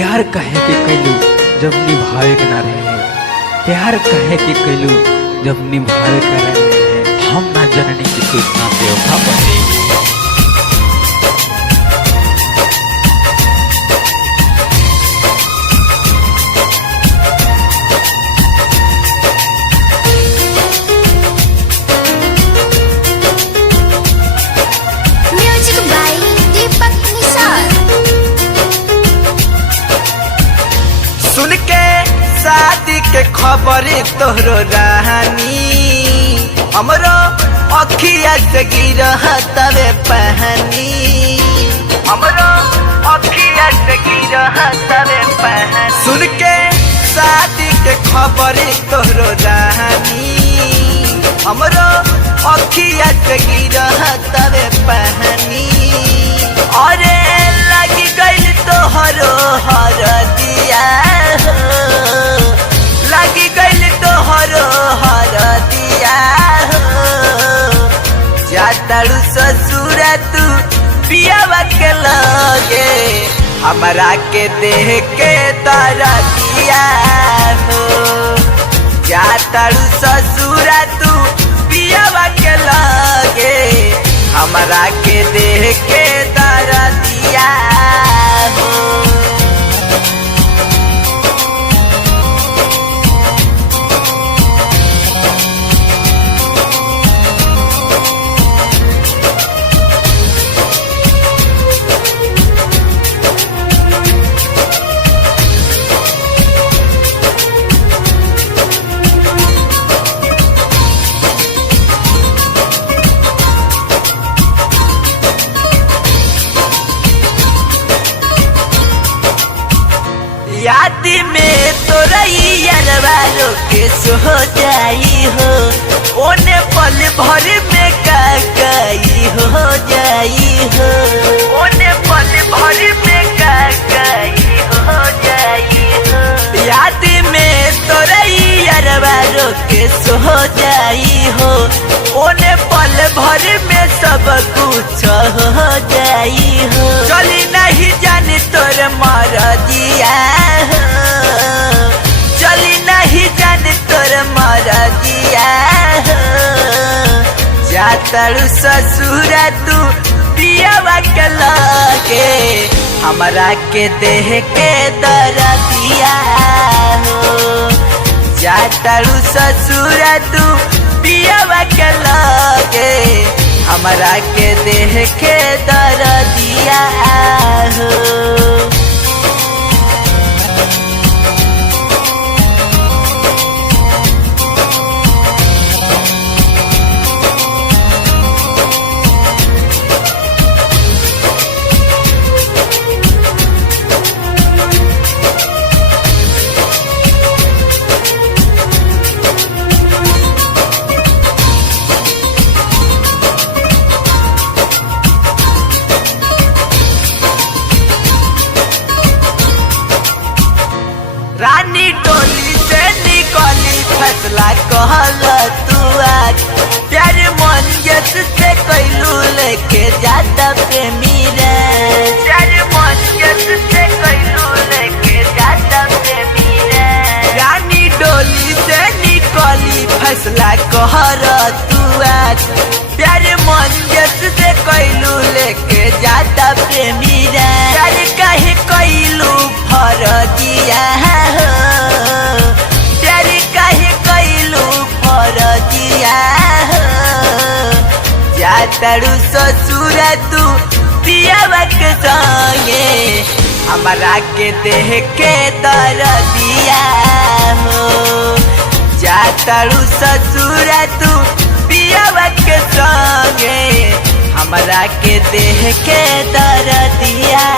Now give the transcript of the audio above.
प्यार कहे के कैलू जब निभावे के ना रहे, प्यार कहे के कैलू जब निभावे के रहे। हम ना जननी की तू ना बेवफा बने। सुन के शादी के खबर तोहरो रानी हमरो अखिया से गिरहतवे पहनी, हमरो अखिया से गिरहतवे पहनी। सुन के शादी के खबर तोहरो रानी हमरो अखिया से गिरहतवे पहनी। अरे लगी गइल तोहरो हरदिया, लगी गइल तोहरो हरदिया। जातारू ससुर तू पियावा के लगे हमरा के देह के दरदिया हो। जातारू ससुर तू पियावा के लगे हमरा के देह के दरदिया हो। याद में तोरा यारवा के सो जाई हो, ओने पल भर में काई हो जाई हो, ओने पल भर में काई हो जाई हो। याद में तोरा यारवा के सो जाई हो, ओने पल भर में सब कुछ हो जाई हो। चली नहीं जानी तोर मरदिया, चली नहीं जानी तोर मरदिया। जातारू ससुर तू पियावा के लगे हमरा के देह के दरदिया हो। जातारू ससुर तू पियावा के लगे हमरा के देह के दरदिया हो। रानी टोली से निकली फैसला कहल तू आज, प्यार मन जस से कैलू लेके जाता प्रेमी रे। प्यार मन जस से कैलू लेके जाता प्रेमी रे। रानी टोली से निकली फैसला कहल तू आज, प्यार मन जस से कैलू लेके जाता प्रेमी रे। प्यार काहे कैलू फरदिया हो, प्यार काहे कैलू फरदिया हो। जातारू ससुर तू पियावा के संगे हमरा के देह के दरदिया हो। जातारू ससुर तू पियावा के संगे हमरा के देह के दरदिया।